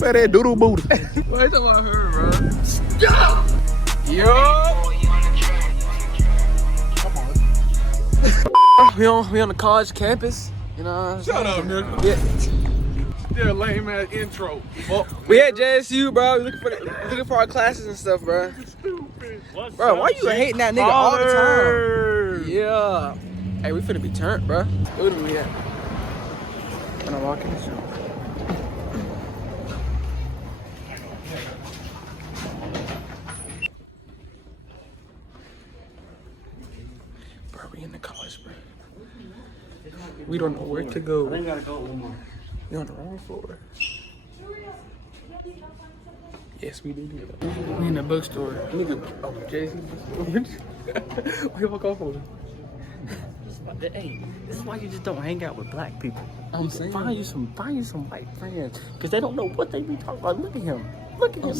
Fat ass doodle booty. What you talking about her, bro? Yeah! Yo! Come on. We on the college campus. You know what I'm saying? Shut up, nigga. Yeah. Still lame ass intro. Oh, We at JSU, bro. We looking for our classes and stuff, bro. stupid. Bro, why you hating that nigga all the time? Yeah. Hey, we finna be turned, bro. What do we at? When I walk in the show. Bro, we in the college, bro. We don't know where to go. I think I gotta go one more. You're on the wrong floor. Yes, we do that. We in the bookstore. Nigga, oh, Jason. Why you walk off on him? Hey, this is why you just don't hang out with black people. I'm saying. Find you some white friends, cause they don't know what they be talking about. Look at him,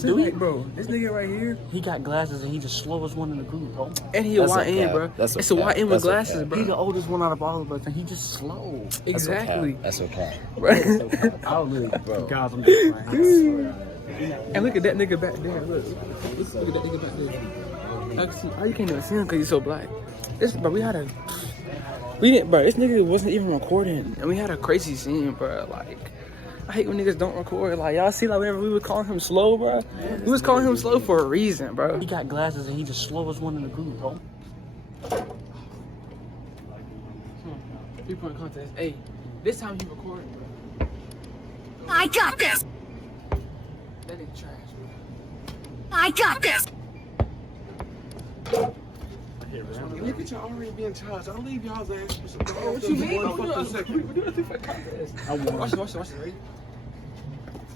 dude. Bro, this nigga right here. He got glasses and he the slowest one in the group, bro. And he a That's a YN, cap. bro. That's a It's a cap. YN with That's a glasses, cap. bro. He the oldest one out of all of us, and he just slow. Exactly. That's okay. Right. I'll live, Bro. guys. I'm just playing. And look at that nigga back there. Look at that nigga back there. Actually, oh, you can't even see him because he's so black. Bro, we didn't, bro. This nigga wasn't even recording, and we had a crazy scene, bro. Like, I hate when niggas don't record. Like, y'all see, like, whenever we were calling him slow, bro. We was calling him slow for a reason, bro. He got glasses and he the slowest one in the group, bro. 3-point contest. Hey, this time you record, bro. I got this! That nigga trash, bro. I got this! Look at y'all already being charged. I'll leave y'all's ass for some What you mean? one fucking second. We doing a 3-point contest. Watch this, ready?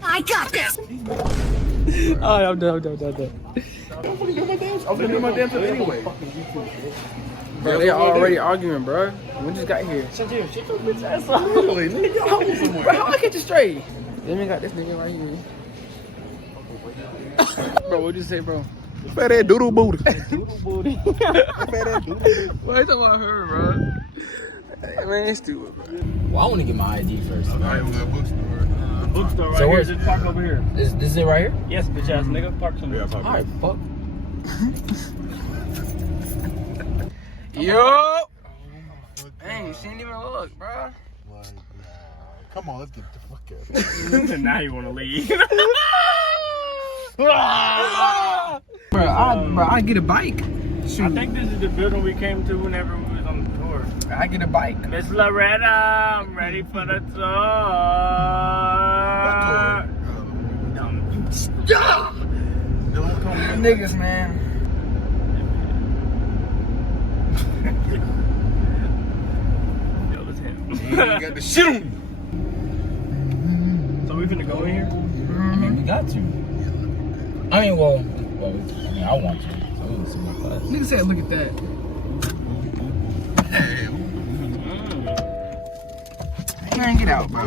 I got this! Alright, I'm done. I'm gonna do my damn thing anyway. Bro, they already arguing, bro. We just got here. Shuntear, shut your bitch ass up. Really, nigga, y'all hold somewhere. Bro, how I get you straight? Then we got this nigga right here. Bro, what'd you say, bro? Fat ass doodle booty. Doodle booty. Fat ass doodle booty. Why you talking about her, bro? Hey, man, it's stupid, bro. Well, I want to get my ID first. Alright, we're at bookstore. Bookstore right So here. where's- Just park over here. This is it right here? Yes, bitch ass nigga. Park somewhere. Yeah, pop. Alright, fuck. Yo! Dang, she didn't even look, bro. Come on, let's get the fuck out. Now you wanna leave. Bro, I get a bike. I think this is the building we came to whenever we was on the tour. I get a bike. Miss Loretta, I'm ready for the tour. Niggas, man. Yo, it's him. You got the shit on you. So we finna go in here? I mean, we got to. I mean, I want to. So we can see my class. Nigga said, look at that. Man, get out, bro.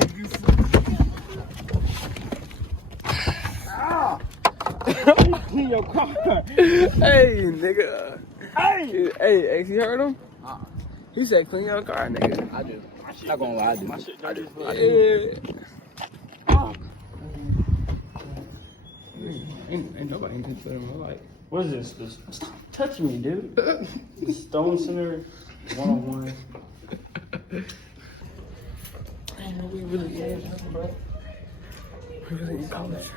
In your car. Hey, nigga. Hey, you heard him? He said, clean your car, nigga. I do. Not gonna lie, I do. My shit dirty as fuck. Yeah. Ain't nobody in this film. Like, What is this? Stop touching me, dude. Stone Center 101. I know we really is, bro. We really in college.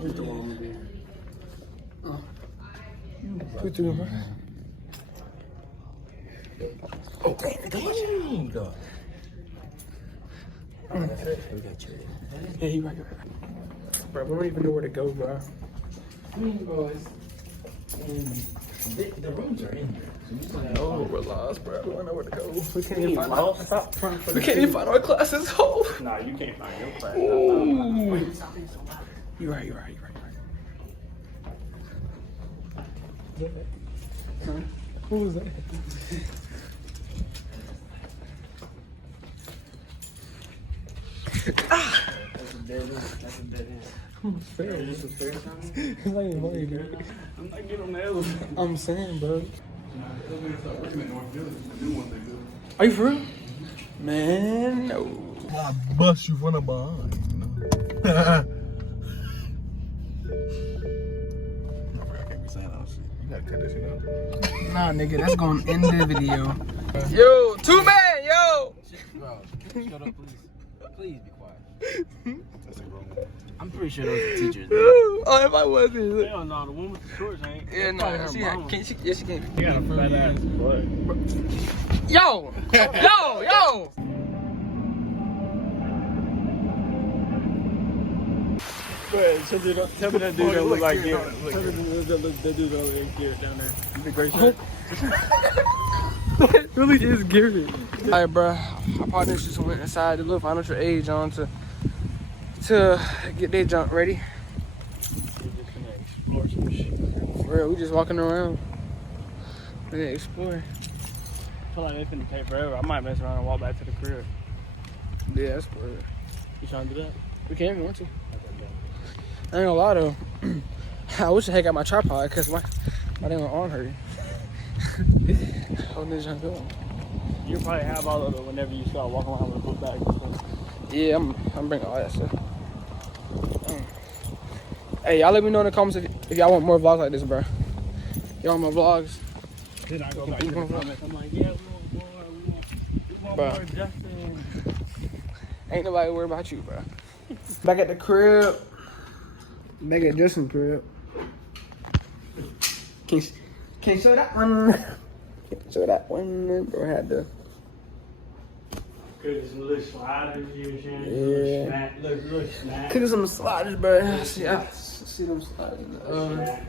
Here's the one over there. What you doing, bro? Oh, dang, God. Yeah, he right here. Bro, we don't even know where to go, bro. The rooms are in here. So you just like, No, we're lost, bro. We don't know where to go. We can't You even find lost? Stop front for We the can't even find our classes. Oh. Nah, you can't find your class. Ooh. You're right. Huh? Who was that? That's a dead end. Fair. Is this a fair time? It's not even funny, dude. I'm not getting on the elevator. I'm saying, bro. Are you for real? Man, no. I bust you from the behind. I can't be saying all shit. You gotta cut this shit out. Nah, nigga, that's gonna end the video. Yo, 2 man, yo. Bro, shut up, please. Please be quiet. That's a grown man. I'm pretty sure those are teachers. Oh, if I wasn't. Hell no, the one with the shorts ain't. Yeah, no, she can't. You got a fat ass butt. Yo, yo. Tell me that dude don't look like Garrett. Tell me that dude don't look like Garrett down there. The great shirt. It really is Gary. Alright, bro. Our partners just went inside to look financial aid on to get their junk ready. Explore some shit. For real, we just walking around. We gonna explore. I feel like they finna take forever. I might mess around and walk back to the crib. Yeah, that's for real. You trying to do that? We can if you want to. I ain't gonna lie though. I wish I had got my tripod because my damn arm hurt. Holding this junk up. You'll probably have all of it whenever you start walking around with a book bag and stuff. Yeah, I'm bringing all that stuff. Hey, y'all let me know in the comments if y'all want more vlogs like this, bro. Y'all want more vlogs? Then I go back to the comments. I'm like, yeah, we want Bruh. more Justin. Ain't nobody worried about you, bro. Back at the crib. Back at Justin's crib. Can't show that one. Can't show that one. Bro had to. Cooking some little sliders, you know what I'm saying? Yeah. Little snack. Cooking some sliders, bro. I see them sliders. Little snack.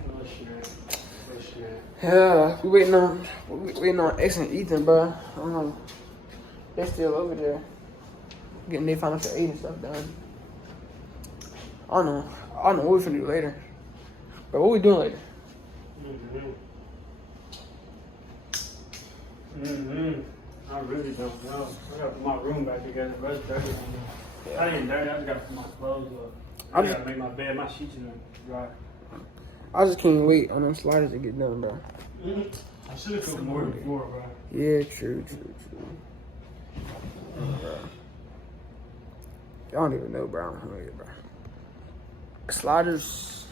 Yeah, we waiting on X and Ethan, bro. I don't know. They're still over there getting their financial aid and stuff done. I don't know what we're finna do later. But what we doing later? I really don't know. I gotta put my room back together, but it's dirty. I ain't dirty. I just gotta put my clothes up. I gotta make my bed. My sheets in there dry. I just can't wait on them sliders to get done, bro. I should have cooked more before, bro. Yeah, true. Bro. Y'all don't even know, bro. I'm hungry, bro. Sliders.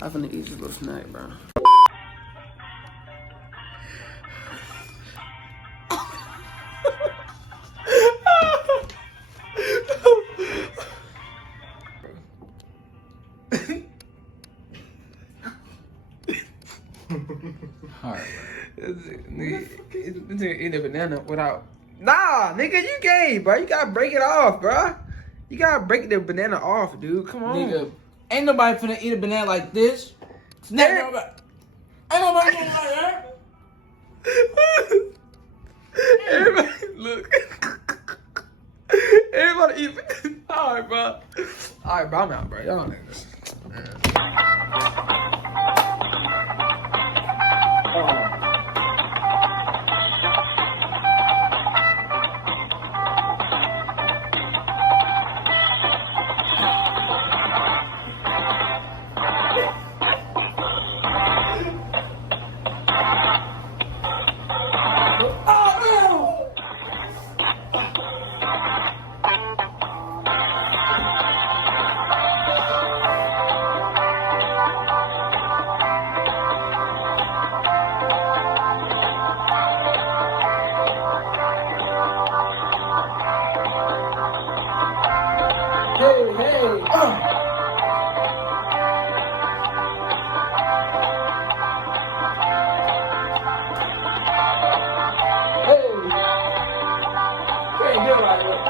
I'm finna eat this little snack, bro. Alright, Nigga, eat a banana without. Nah, nigga, you gay, bro. You gotta break it off, bro. You gotta break the banana off, dude. Come on. nigga. Ain't nobody finna eat a banana like this. It's never nobody. Ain't nobody doing like that. Everybody, look. Everybody eat. Alright, bro. Alright, bro. I'm out, bro. Y'all niggas. Hey, get right here.